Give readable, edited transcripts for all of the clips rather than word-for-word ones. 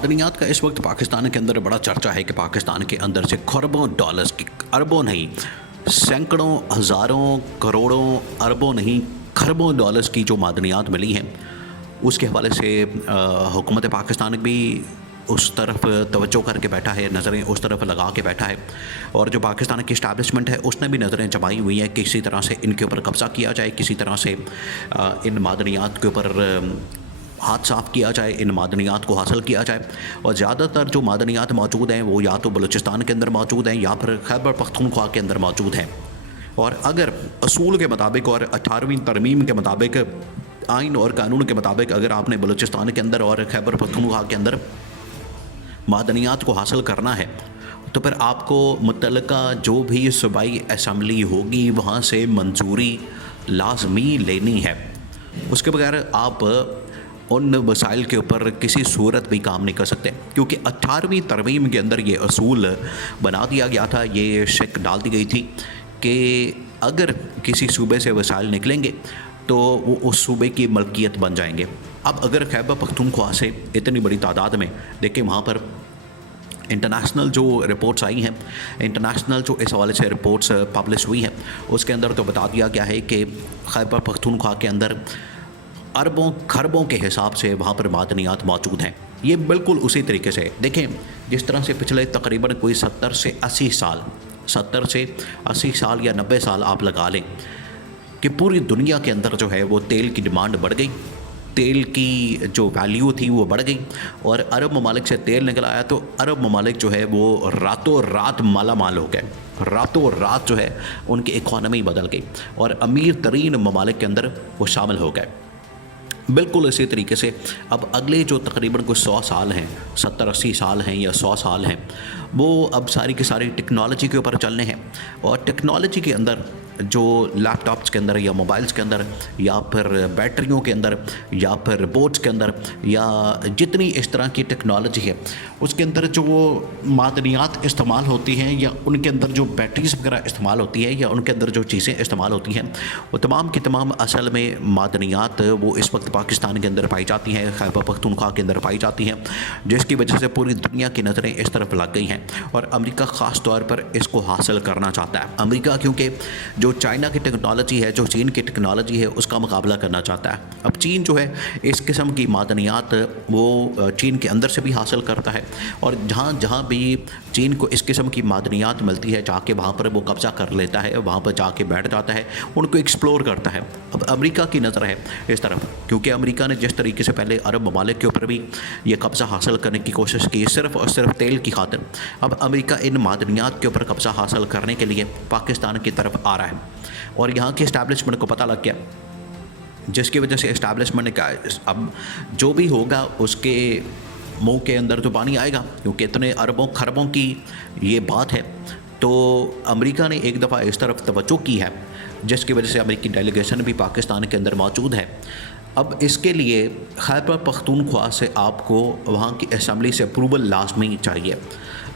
मादनियात का इस वक्त पाकिस्तान के अंदर बड़ा चर्चा है कि पाकिस्तान के अंदर से खरबों डॉलर्स की, अरबों नहीं, सैकड़ों, हज़ारों, करोड़ों, अरबों नहीं, खरबों डॉलर्स की जो मादनियात मिली हैं, उसके हवाले से हुकूमत पाकिस्तान भी उस तरफ तवज्जो करके बैठा है, नज़रें उस तरफ लगा के बैठा है। और जो पाकिस्तान की इस्टेब्लिशमेंट है उसने भी नज़रें जमाई हुई हैं कि किसी तरह से इनके ऊपर कब्ज़ा किया जाए, किसी तरह से इन मादनियात के ऊपर हाथ साफ़ किया जाए, इन मादनियात को हासिल किया जाए। और ज़्यादातर जो मादनियात मौजूद हैं वो या तो बलूचिस्तान के अंदर मौजूद हैं या फिर खैबर पख्तूनख्वा के अंदर मौजूद हैं। और अगर असूल के मुताबिक और 18वीं तरमीम के मुताबिक, आइन और कानून के मुताबिक, अगर आपने बलूचिस्तान के अंदर और खैबर पख्तूनख्वा के अंदर मादनियात को हासिल करना है तो फिर आपको मुतल्लिका जो भी सूबाई असम्बली होगी वहाँ से मंजूरी लाजमी लेनी है। उसके बगैर आप उन वसाइल के ऊपर किसी सूरत भी काम नहीं कर सकते, क्योंकि 18वीं तरमीम के अंदर ये असूल बना दिया गया था, ये शिक डाल दी गई थी कि अगर किसी सूबे से वसाइल निकलेंगे तो वो उस सूबे की मलकियत बन जाएंगे। अब अगर खैबर पख्तूनख्वा से इतनी बड़ी तादाद में, देखिए वहाँ पर इंटरनेशनल जो रिपोर्ट्स आई हैं, इंटरनेशनल जो इस हवाले से रिपोर्ट्स पब्लिश हुई हैं, उसके अंदर तो बता दिया गया है कि खैबर पख्तूनख्वा के अंदर अरबों खरबों के हिसाब से वहाँ पर मादनियात मौजूद हैं। ये बिल्कुल उसी तरीके से देखें जिस तरह से पिछले तकरीबन कोई 70 से 80 साल या 90 साल आप लगा लें कि पूरी दुनिया के अंदर जो है वो तेल की डिमांड बढ़ गई, तेल की जो वैल्यू थी वो बढ़ गई और अरब ममालिक से तेल निकल आया तो अरब ममालिक जो है वो रातों रात माला माल हो गए, रातों रात जो है उनकी इकॉनमी बदल गई और अमीर तरीन ममालिक के अंदर वो शामिल हो गए। बिल्कुल इसी तरीके से अब अगले जो तकरीबन कुछ 100 साल हैं, 70-80 साल हैं या 100 साल हैं, वो अब सारी की सारी टेक्नोलॉजी के ऊपर चलने हैं। और टेक्नोलॉजी के अंदर जो लैपटॉप्स के अंदर या मोबाइल्स के अंदर या फिर बैटरियों के अंदर या फिर रोबोट्स के अंदर या जितनी इस तरह की टेक्नोलॉजी है उसके अंदर जो मादनियात इस्तेमाल होती हैं या उनके अंदर जो बैटरीज वगैरह इस्तेमाल होती है या उनके अंदर जो चीज़ें इस्तेमाल होती हैं वो तमाम की तमाम असल में मादनियात वो इस वक्त पाकिस्तान के अंदर पाई जाती हैं, खैबर पख्तूनख्वा के अंदर पाई जाती हैं, जिसकी वजह से पूरी दुनिया की नज़रें इस तरफ लग गई हैं और अमेरिका ख़ास तौर पर इसको हासिल करना चाहता है। अमेरिका क्योंकि जो चाइना की टेक्नोलॉजी है, जो चीन की टेक्नोलॉजी है, उसका मुकाबला करना चाहता है। अब चीन जो है इस किस्म की मादनियात वो चीन के अंदर से भी हासिल करता है और जहाँ जहाँ भी चीन को इस किस्म की मादनियात मिलती है जाके वहाँ पर वो कब्ज़ा कर लेता है, वहाँ पर जाके बैठ जाता है, उनको एक्सप्लोर करता है। अब अमेरिका की नज़र है इस तरफ, क्योंकि अमेरिका ने जिस तरीके से पहले अरब ममालिक के ऊपर भी ये कब्ज़ा हासिल करने की कोशिश की सिर्फ़ और सिर्फ तेल की खातिर, अब अमेरिका इन मादनियात के ऊपर कब्ज़ा हासिल करने के लिए पाकिस्तान की तरफ आ रहा है और यहाँ की इस्टेब्लिशमेंट को पता लग गया, जिसकी वजह से इस्टेब्लिशमेंट ने कहा अब जो भी होगा उसके मुंह के अंदर तो पानी आएगा, क्योंकि इतने अरबों खरबों की ये बात है। तो अमेरिका ने एक दफ़ा इस तरफ तवज्जो की है, जिसकी वजह से अमेरिकी डेलीगेशन भी पाकिस्तान के अंदर मौजूद है। अब इसके लिए खैबर पख्तूनख्वा से आपको वहाँ की असम्बली से अप्रूवल लाजमी चाहिए।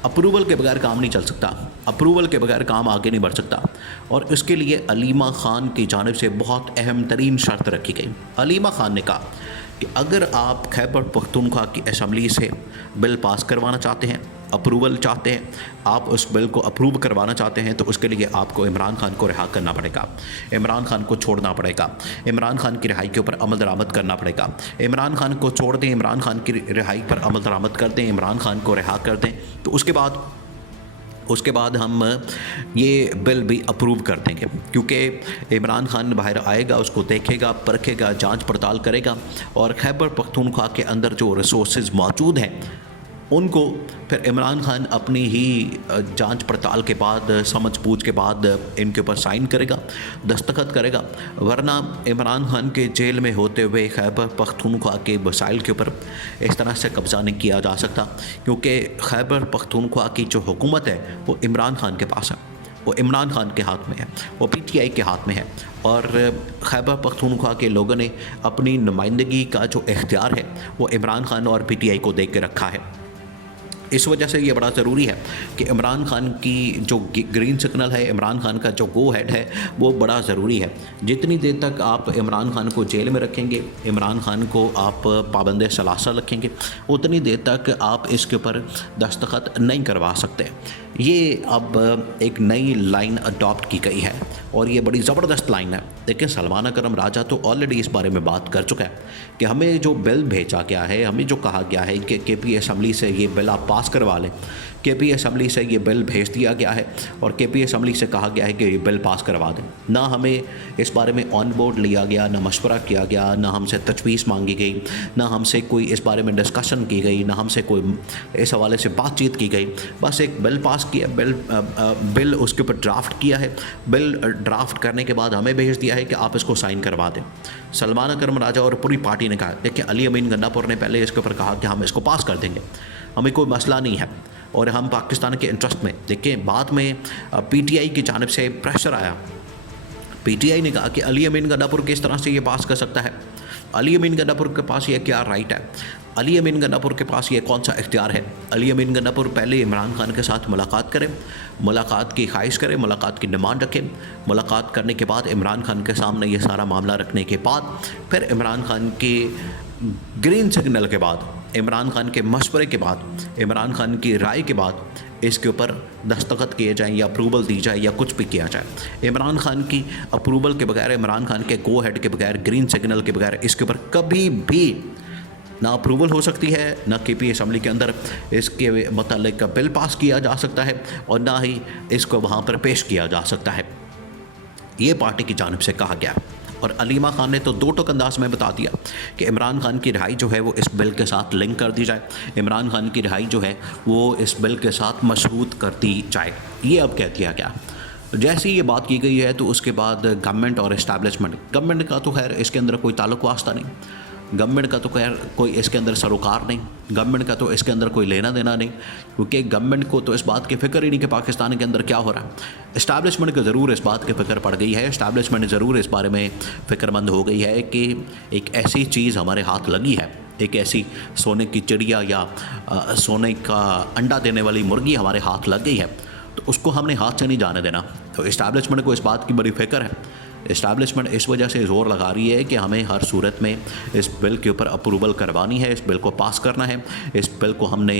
अप्रूवल के बगैर काम नहीं चल सकता, अप्रूवल के बगैर काम आगे नहीं बढ़ सकता और इसके लिए अलीमा ख़ान की जानिब से बहुत अहम तरीन शर्त रखी गई। अलीमा ख़ान ने कहा कि अगर आप खैबर पख्तूनख्वा की असम्बली से बिल पास करवाना चाहते हैं, अप्रूवल चाहते हैं, आप उस बिल को अप्रूव करवाना चाहते हैं तो उसके लिए आपको इमरान खान को रिहा करना पड़ेगा, इमरान खान को छोड़ना पड़ेगा, इमरान खान की रिहाई के ऊपर अमल दरामद करना पड़ेगा। इमरान खान को छोड़ दें, इमरान खान की रिहाई पर अमल दरामद कर दें, इमरान खान को रिहा कर दें तो उसके बाद हम ये बिल भी अप्रूव कर देंगे, क्योंकि इमरान खान बाहर आएगा, उसको देखेगा, परखेगा, जांच पड़ताल करेगा और खैबर पख्तूनख्वा के अंदर जो रिसोर्सेज मौजूद हैं उनको फिर इमरान खान अपनी ही जांच पड़ताल के बाद, समझ बूझ के बाद इनके ऊपर साइन करेगा, दस्तखत करेगा। वरना इमरान खान के जेल में होते हुए खैबर पख्तूनख्वा के वसाइल के ऊपर इस तरह से कब्ज़ा नहीं किया जा सकता, क्योंकि खैबर पख्तूनख्वा की जो हुकूमत है वो इमरान खान के पास है, वो इमरान खान के हाथ में है, वो PTI के हाथ में है और खैबर पख्तूनख्वा के लोगों ने अपनी नुमाइंदगी का जो इख्तियार है वो इमरान खान और PTI को दे के रखा है। इस वजह से ये बड़ा ज़रूरी है कि इमरान खान की जो ग्रीन सिग्नल है, इमरान खान का जो गो हेड है, वो बड़ा ज़रूरी है। जितनी देर तक आप इमरान खान को जेल में रखेंगे, इमरान खान को आप पाबंद सलासल रखेंगे, उतनी देर तक आप इसके ऊपर दस्तखत नहीं करवा सकते। ये अब एक नई लाइन अडॉप्ट की गई है और ये बड़ी ज़बरदस्त लाइन है। देखिए, सलमान अकरम राजा तो ऑलरेडी इस बारे में बात कर चुका है कि हमें जो बिल भेजा गया है, हमें जो कहा गया है कि केपी असम्बली से ये बिल आप पास करवा लें, केपी असम्बली से ये बिल भेज दिया गया है और केपी असम्बली से कहा गया है कि ये बिल पास करवा दें। ना हमें इस बारे में ऑन बोर्ड लिया गया, ना मशवरा किया गया, ना हमसे तजवीज़ मांगी गई, ना हमसे कोई इस बारे में डिस्कशन की गई, ना हमसे कोई इस हवाले से बातचीत की गई। बस एक बिल पास किया, बिल उसके ऊपर ड्राफ्ट किया है, बिल ड्राफ्ट करने के बाद हमें भेज दिया है कि आप इसको साइन करवा दें। सलमान अकरम राजा और पूरी पार्टी ने कहा, देखिए अली अमीन गन्नापुर ने पहले इसके ऊपर कहा कि हम इसको पास कर देंगे, हमें कोई मसला नहीं है और हम पाकिस्तान के इंटरेस्ट में। देखिए, बाद में पीटीआई की जानिब से प्रेशर आया, पीटीआई ने कहा कि अली अमीन गन्नापुर किस तरह से ये पास कर सकता है, अली अमीन गन्नापुर के पास ये क्या राइट है, अली अमीन गन्नापुर के पास ये कौन सा इख्तियार है। अली अमीन गन्नापुर पहले इमरान खान के साथ मुलाकात करें, मुलाकात की ख्वाहिश करें, मुलाकात की डिमांड रखें, मुलाकात करने के बाद इमरान खान के सामने ये सारा मामला रखने के बाद फिर इमरान खान के ग्रीन सिग्नल के बाद, इमरान खान के मशवरे के बाद, इमरान खान की राय के बाद इसके ऊपर दस्तखत किए जाएँ या अप्रूवल दी जाए या कुछ भी किया जाए। इमरान खान की अप्रूवल के बगैर, इमरान खान के गो हेड के बगैर, ग्रीन सिग्नल के बगैर इसके ऊपर कभी भी ना अप्रूवल हो सकती है, ना केपी असम्बली के अंदर इसके मतलब का बिल पास किया जा सकता है और ना ही इसको वहाँ पर पेश किया जा सकता है। ये पार्टी की जानिब से कहा गया और अलीमा खान ने तो दो टोक अंदाज में बता दिया कि इमरान खान की रिहाई जो है वो इस बिल के साथ लिंक कर दी जाए, इमरान खान की रिहाई जो है वो इस बिल के साथ मशरूत कर दी जाए। ये अब कह दिया गया। जैसे ये बात की गई है तो उसके बाद गवर्नमेंट और इस्टेब्लिशमेंट, गवर्नमेंट का तो खैर इसके अंदर कोई ताल्लुक वास्ता नहीं, गवर्नमेंट का तो खैर कोई इसके अंदर सरोकार नहीं, गवर्नमेंट का तो इसके अंदर कोई लेना देना नहीं, क्योंकि गवर्नमेंट को तो इस बात की फ़िक्र ही नहीं कि पाकिस्तान के अंदर क्या हो रहा है। इस्टेब्लिशमेंट को ज़रूर इस बात की फ़िक्र पड़ गई है, इस्टेब्लिशमेंट ज़रूर इस बारे में फ़िक्रमंद हो गई है कि एक ऐसी चीज़ हमारे हाथ लगी है, एक ऐसी सोने की चिड़िया या सोने का अंडा देने वाली मुर्गी हमारे हाथ लग गई है, तो उसको हमने हाथ से नहीं जाने देना। तो इस्टेब्लिशमेंट को इस बात की बड़ी फ़िक्र है। इस्टेब्लिशमेंट इस वजह से ज़ोर लगा रही है कि हमें हर सूरत में इस बिल के ऊपर अप्रूवल करवानी है, इस बिल को पास करना है, इस बिल को हमने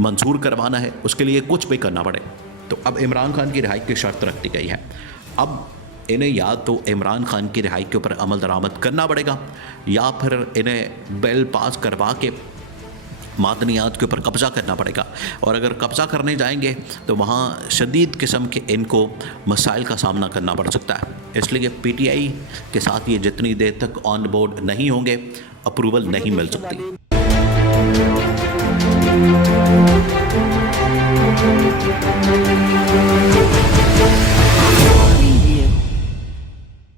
मंजूर करवाना है, उसके लिए कुछ भी करना पड़े। तो अब इमरान खान की रिहाई की शर्त रख दी गई है। अब इन्हें या तो इमरान खान की रिहाई के ऊपर अमल दरामद करना पड़ेगा या फिर इन्हें बिल पास करवा के मादनियात के ऊपर कब्ज़ा करना पड़ेगा। और अगर कब्ज़ा करने जाएंगे तो वहाँ शदीद किस्म के इनको मसाइल का सामना करना पड़ सकता है। इसलिए पीटीआई के साथ ये जितनी देर तक ऑन बोर्ड नहीं होंगे अप्रूवल नहीं मिल सकती।